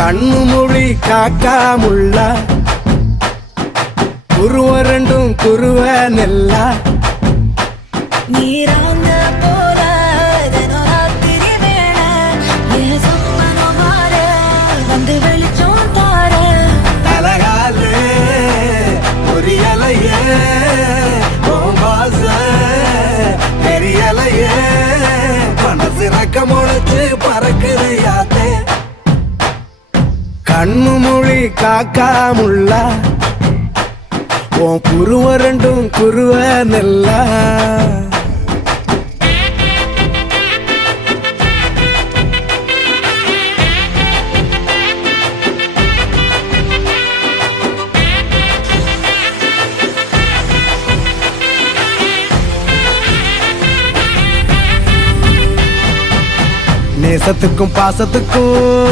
கண்ணு மொழி காக்காமுள்ள குருவ ரெண்டும் குருவ நெல்லா நீராங்க போல தினராத்திரி வேளை என் சொப்பனோ மாற வந்து வெளிச்சம் தார தலகாலே பொரியலையே ஓம்பாச பெரியலையே மனசு ரக்க முளைச்சு பறக்குதையாத்தே கண்ணு மொழி காக்காமுள்ள உன் குருவ ரெண்டும் குருவ நெல்லா நேசத்துக்கும் பாசத்துக்கும்